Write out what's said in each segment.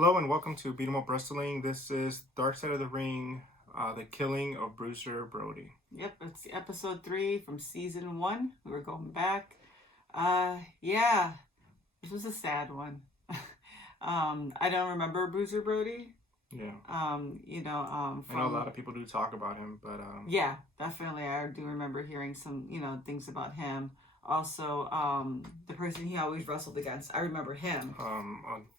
Hello and welcome to Beat 'em Up Wrestling. This is Dark Side of the Ring, the killing of Bruiser Brody. Yep, it's episode 3 from season 1. We're going back. Yeah, this was a sad one. I don't remember Bruiser Brody. Yeah. I know a from lot of people do talk about him, but yeah, definitely. I do remember hearing some, things about him. Also, the person he always wrestled against. I remember him.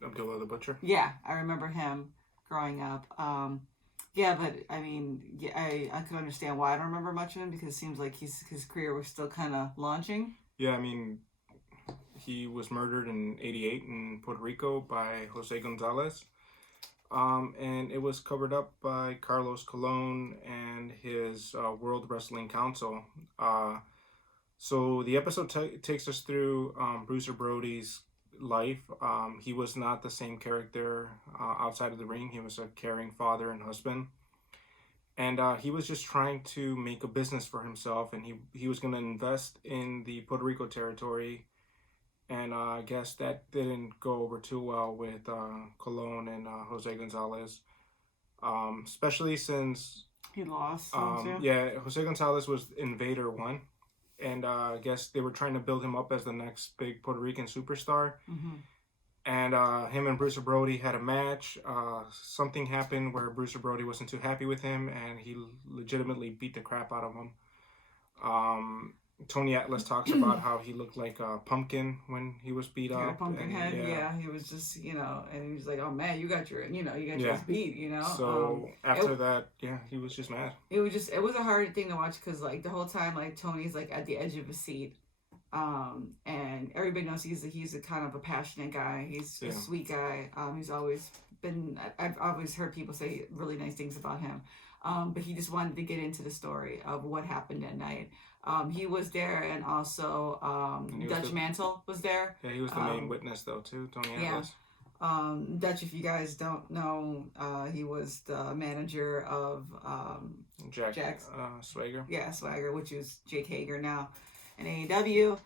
Abdullah the Butcher. Yeah, I remember him growing up. Yeah, but I mean, yeah, I could understand why I don't remember much of him because it seems like his career was still kind of launching. Yeah, I mean, he was murdered in '88 in Puerto Rico by Jose Gonzalez. And it was covered up by Carlos Colon and his World Wrestling Council. So the episode takes us through Bruiser Brody's life. He was not the same character outside of the ring. He was a caring father and husband. And he was just trying to make a business for himself, and he was going to invest in the Puerto Rico territory. And I guess that didn't go over too well with Colon and Jose Gonzalez, especially since He lost. yeah, Jose Gonzalez was Invader 1, and I guess they were trying to build him up as the next big Puerto Rican superstar. Mm-hmm. And him and Bruiser Brody had a match. Something happened where Bruiser Brody wasn't too happy with him, and he legitimately beat the crap out of him. Tony Atlas talks about how he looked like a pumpkin when he was beat up. A pumpkin head, yeah. He was just, and he was like, oh man, you got your beat, So after that, he was just mad. It was a hard thing to watch because like the whole time, like Tony's like at the edge of a seat. And everybody knows he's a kind of a passionate guy. He's a sweet guy. He's always been, I've always heard people say really nice things about him. But he just wanted to get into the story of what happened that night. He was there, and also Dutch Mantle was there. Yeah, he was the main witness though too, Tony Atlas. Dutch, if you guys don't know, he was the manager of Jack Swagger. Yeah, Swagger, which is Jake Hager now in AEW.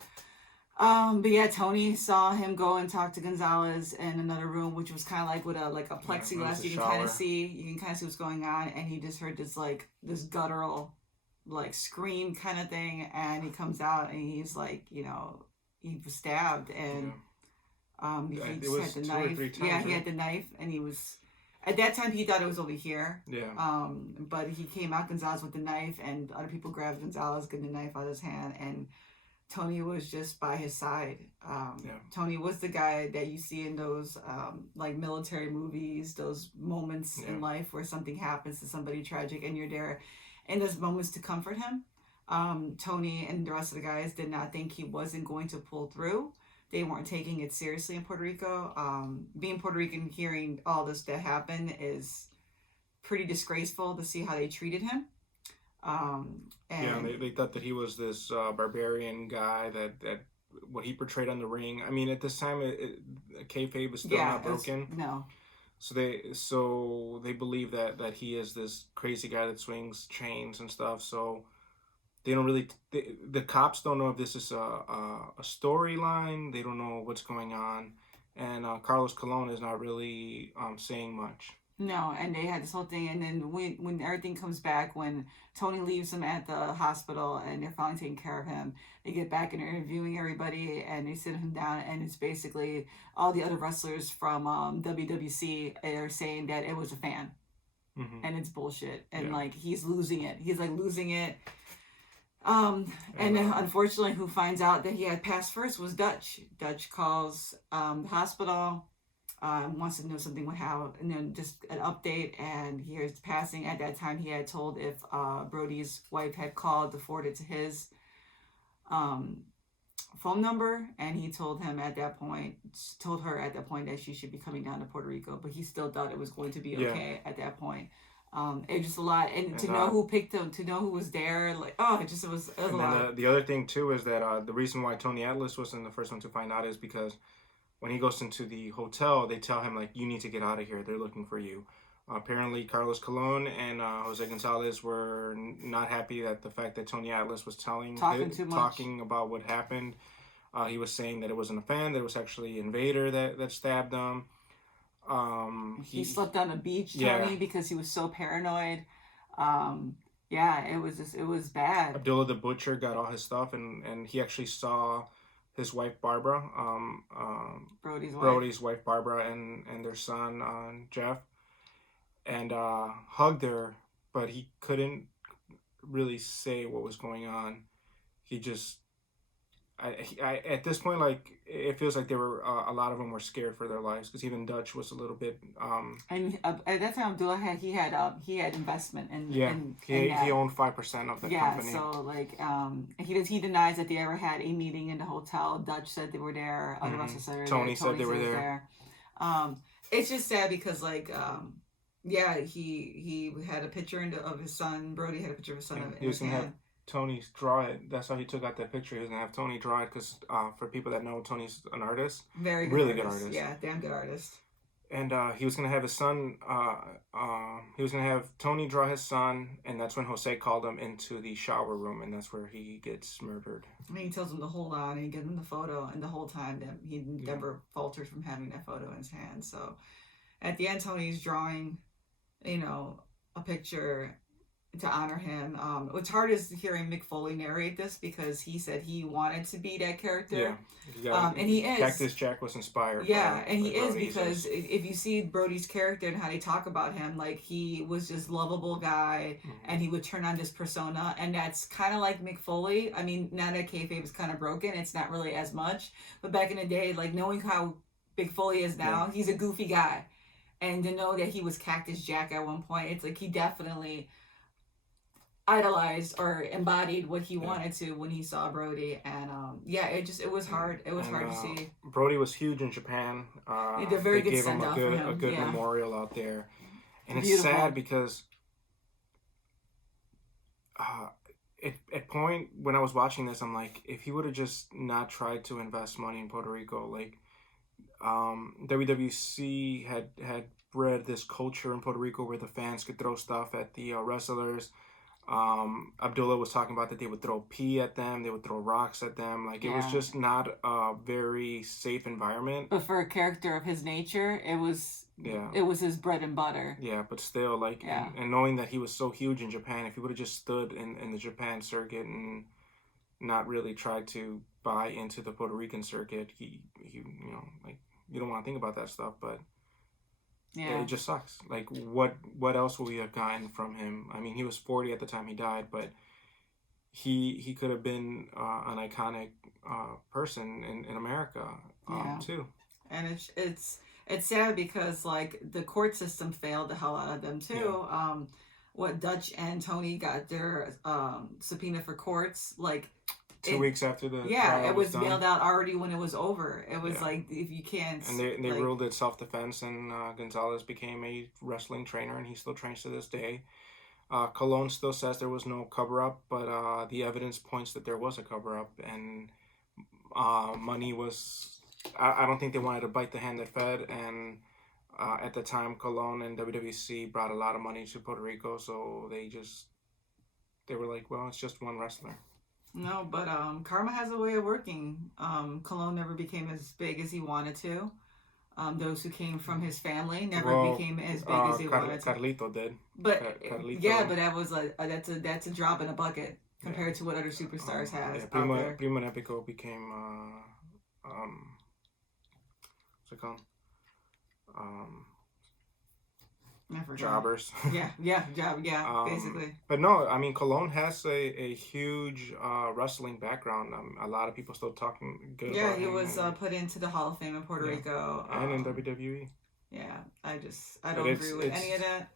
But yeah, Tony saw him go and talk to Gonzalez in another room, which was kind of like with a plexiglass. You can kind of see what's going on, and he just heard this guttural like scream kind of thing, and he comes out and he's like, he was stabbed, and he just had the knife. He had the knife, and he was. At that time, he thought it was over here. Yeah. But he came out, Gonzalez, with the knife, and other people grabbed Gonzalez, getting the knife out of his hand, and Tony was just by his side. Tony was the guy that you see in those like military movies, those moments in life where something happens to somebody tragic, and you're there in those moments to comfort him. Tony and the rest of the guys did not think he wasn't going to pull through. They weren't taking it seriously in Puerto Rico. Being Puerto Rican, hearing all this that happened is pretty disgraceful to see how they treated him. They thought that he was this barbarian guy that what he portrayed on the ring. I mean, at this time, kayfabe was still not broken. No. So they believe that he is this crazy guy that swings chains and stuff. So they don't really. The cops don't know if this is a storyline. They don't know what's going on, and Carlos Colon is not really saying much. No, and they had this whole thing, and then when everything comes back, when Tony leaves him at the hospital and they're finally taking care of him, they get back and they're interviewing everybody, and they sit him down, and it's basically all the other wrestlers from WWC are saying that it was a fan, and it's bullshit, and like he's losing it. He's like losing it. And unfortunately, who finds out that he had passed first was Dutch. Dutch calls the hospital. Wants to know something with how, and then just an update, and he hears passing. At that time, he had told if Brody's wife had called to forward it to his phone number, and he told her at that point that she should be coming down to Puerto Rico, but he still thought it was going to be okay at that point. It was just a lot, and to know who picked him, to know who was there, like it was a lot. The other thing too is that the reason why Tony Atlas wasn't the first one to find out is because when he goes into the hotel, they tell him, like, you need to get out of here. They're looking for you. Apparently, Carlos Colon and Jose Gonzalez were not happy at the fact that Tony Atlas was talking about what happened. He was saying that it wasn't a fan, that it was actually Invader that stabbed them. He slept on the beach, yeah. Tony, because he was so paranoid. Yeah, it was bad. Abdullah the Butcher got all his stuff, and he actually saw his wife Barbara, Brody's wife Barbara, and their son Jeff, and hugged her, but he couldn't really say what was going on. He just, I at this point, like, it feels like they were a lot of them were scared for their lives, because even Dutch was a little bit. And at that time, Abdullah he had investment in he owned 5% of the company. Yeah, so like he denies that they ever had a meeting in the hotel. Dutch said they were there. Other wrestlers said they were there. Tony said they were there. It's just sad because like yeah, he had a picture of his son. Brody had a picture of his son. Yeah, he was gonna have Tony draw it. That's how he took out that picture. He was gonna have Tony draw it because for people that know, Tony's an artist, really good artist. Yeah, damn good artist. And he was gonna have his son. He was gonna have Tony draw his son, and that's when Jose called him into the shower room, and that's where he gets murdered. I mean, he tells him to hold on, and he gives him the photo, and the whole time that he never falters from having that photo in his hand. So, at the end, Tony's drawing, a picture to honor him. What's hard is hearing Mick Foley narrate this because he said he wanted to be that character. Yeah, and he is. Cactus Jack was inspired. Yeah, and he is because if you see Brody's character and how they talk about him, like he was just lovable guy, and he would turn on this persona, and that's kind of like Mick Foley. I mean, now that kayfabe is kind of broken, it's not really as much. But back in the day, like knowing how Mick Foley is now, he's a goofy guy, and to know that he was Cactus Jack at one point, it's like he definitely idolized or embodied what he wanted to when he saw Brody, and it was hard. It was hard to see. Brody was huge in Japan. They did a very good gave him send-off a good memorial out there, and it's beautiful. sad because at point when I was watching this, I'm like, if he would have just not tried to invest money in Puerto Rico, like WWC had bred this culture in Puerto Rico where the fans could throw stuff at the wrestlers. Abdullah was talking about that they would throw pee at them, they would throw rocks at them. Like, it was just not a very safe environment. But for a character of his nature, it was his bread and butter. Yeah, but still, like, and knowing that he was so huge in Japan, if he would have just stood in the Japan circuit and not really tried to buy into the Puerto Rican circuit, he like, you don't want to think about that stuff, but it just sucks. Like, what else would we have gotten from him? I mean, he was 40 at the time he died, but he could have been an iconic person in America too. And it's sad because like the court system failed the hell out of them too. Yeah. What Dutch and Tony got their subpoena for courts, like 2 weeks after the trial it was mailed out already when it was over. It was like, if you can't, and they ruled it self-defense, and Gonzalez became a wrestling trainer, and he still trains to this day. Colon still says there was no cover-up, but the evidence points that there was a cover-up, and money was, I don't think they wanted to bite the hand that fed, and at the time Colon and WWC brought a lot of money to Puerto Rico, so they were like, well, it's just one wrestler. No, but karma has a way of working. Colon never became as big as he wanted to. Those who came from his family never became as big as he wanted to. Carlito did. But but that was that's a drop in a bucket compared to what other superstars has. Primo and Epico became what's it called? Jobbers. Basically. But no, I mean, Colon has a huge wrestling background. A lot of people still talking good about him. Yeah, he was put into the Hall of Fame in Puerto Rico. And in WWE. Yeah, I don't agree with any of that.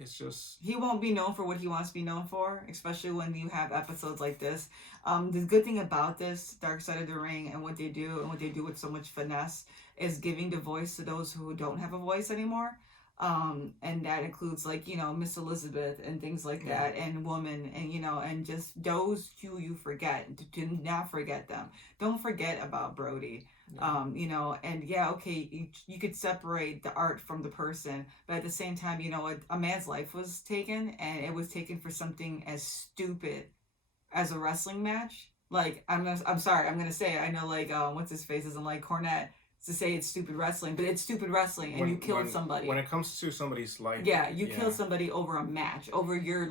It's just... He won't be known for what he wants to be known for, especially when you have episodes like this. The good thing about this, Dark Side of the Ring, and what they do with so much finesse, is giving the voice to those who don't have a voice anymore. And that includes, like, Miss Elizabeth and things like that, and Woman, and and just those who you forget. Do not forget them. Don't forget about Brody. And you could separate the art from the person, but at the same time, a man's life was taken, and it was taken for something as stupid as a wrestling match. Like, I'm sorry, I'm gonna say it. I know, like, what's his face isn't like Cornette to say it's stupid wrestling, but it's stupid wrestling, and you killed somebody. When it comes to somebody's life, yeah, you killed somebody over a match, over your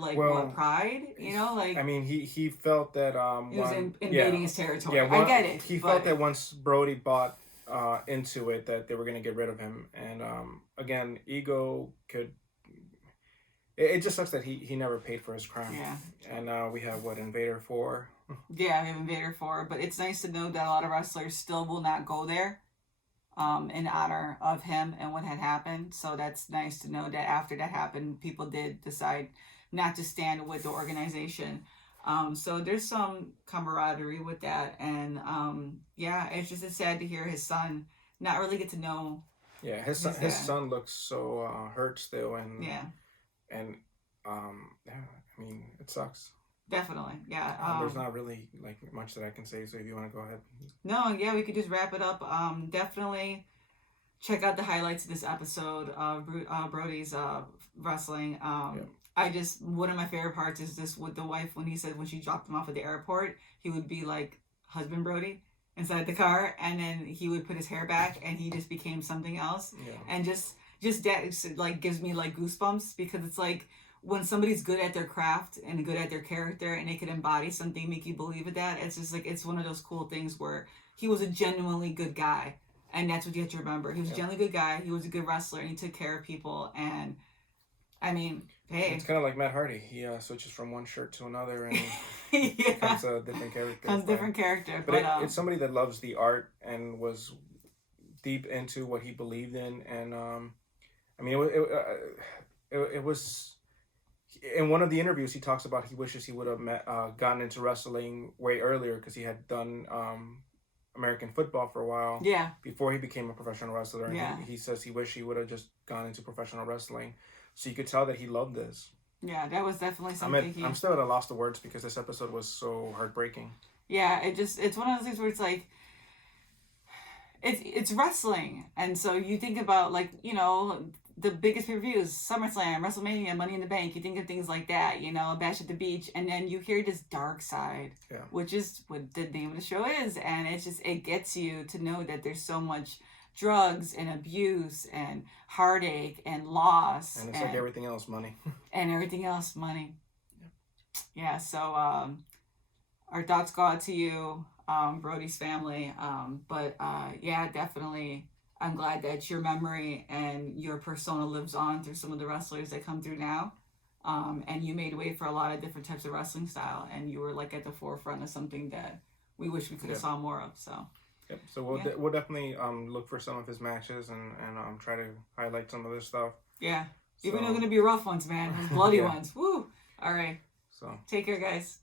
pride, I mean, he felt that he was invading his territory. Yeah, I get it. He felt that once Brody bought into it, that they were going to get rid of him, and again, ego could. It just sucks that he never paid for his crime. Yeah. And now we have Invader 4. Yeah, we have Invader 4, but it's nice to know that a lot of wrestlers still will not go there in honor of him and what had happened. So that's nice to know that after that happened, people did decide not to stand with the organization. So there's some camaraderie with that. And yeah, it's sad to hear his son not really get to know. Yeah, his son looks so hurt still. And yeah. And yeah, I mean, it sucks. Definitely, yeah. There's not really much that I can say. So if you want to go ahead. No, yeah, we could just wrap it up. Definitely check out the highlights of this episode of Brody's wrestling. One of my favorite parts is this with the wife when he said when she dropped him off at the airport, he would be like husband Brody inside the car, and then he would put his hair back, and he just became something else. Yeah. And just that gives me goosebumps, because it's when somebody's good at their craft and good at their character and they can embody something, make you believe in that. It's just it's one of those cool things where he was a genuinely good guy, and that's what you have to remember. He was a genuinely good guy. He was a good wrestler, and he took care of people. And I mean, hey, it's kind of like Matt Hardy. He switches from one shirt to another, and becomes a different character. But it's somebody that loves the art and was deep into what he believed in, and I mean, it was. In one of the interviews, he talks about he wishes he would have gotten into wrestling way earlier, because he had done American football for a while. Yeah. Before he became a professional wrestler, and he says he wished he would have just gone into professional wrestling. So you could tell that he loved this. Yeah, that was definitely something. I'm still at a loss of words, because this episode was so heartbreaking. Yeah, it's one of those things where it's it's wrestling, and so you think about the biggest pay-per-views, SummerSlam, WrestleMania, Money in the Bank. You think of things like that, Bash at the Beach, and then you hear this dark side, which is what the name of the show is, and it gets you to know that there's so much drugs and abuse and heartache and loss, and it's like everything else, money. And everything else, money. Yeah. So our thoughts go out to you, Brody's family. But yeah, definitely. I'm glad that your memory and your persona lives on through some of the wrestlers that come through now. And you made way for a lot of different types of wrestling style. And you were at the forefront of something that we wish we could have saw more of. So, yep. So we'll definitely look for some of his matches and try to highlight some of this stuff. Yeah. Even though they're going to be rough ones, man. Those bloody ones. Woo. All right. So take care, guys.